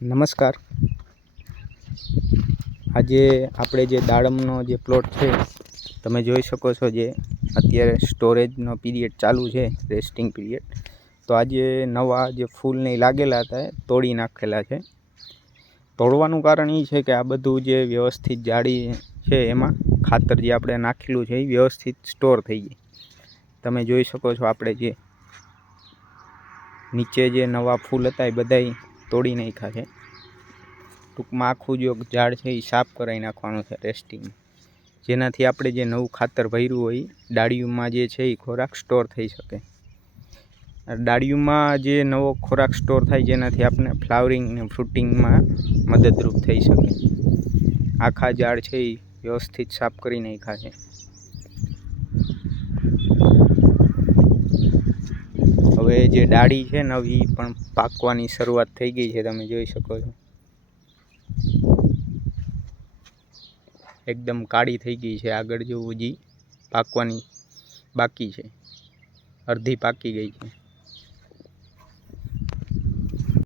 નમસ્કાર. આજે આપણે જે દાડમનો જે પ્લોટ છે તમે જોઈ શકો છો, જે અત્યારે સ્ટોરેજનો પીરિયડ ચાલુ છે, રેસ્ટિંગ પીરિયડ. તો આજે નવા જે ફૂલ ને લાગેલા હતા એ તોડી નાખેલા છે. તોડવાનું કારણ એ છે કે આ બધું જે વ્યવસ્થિત જાળી છે એમાં ખાતર જે આપણે નાખેલું છે એ વ્યવસ્થિત સ્ટોર થઈ જાય. તમે જોઈ શકો છો આપણે જે નીચે જે નવા ફૂલ હતા એ બધાય તોડી નાખ્યા છે. ટૂંકમાં આખું જો ઝાડ છે એ સાફ કરાવી નાખવાનું છે રેસ્ટિંગ, જેનાથી આપણે જે નવું ખાતર ભર્યું હોય ડાળીઓમાં જે છે એ ખોરાક સ્ટોર થઈ શકે. ડાળીઓમાં જે નવો ખોરાક સ્ટોર થાય જેનાથી આપણે ફ્લાવરિંગ ને ફ્રૂટિંગમાં મદદરૂપ થઈ શકે. આખા ઝાડ છે એ વ્યવસ્થિત સાફ કરી નાખ્યા છે. હવે જે ડાળી છે નવી પણ પાકવાની શરૂઆત થઈ ગઈ છે, તમે જોઈ શકો છો. એકદમ કાળી થઈ ગઈ છે. આગળ જેવું હજી પાકવાની બાકી છે, અડધી પાકી ગઈ છે.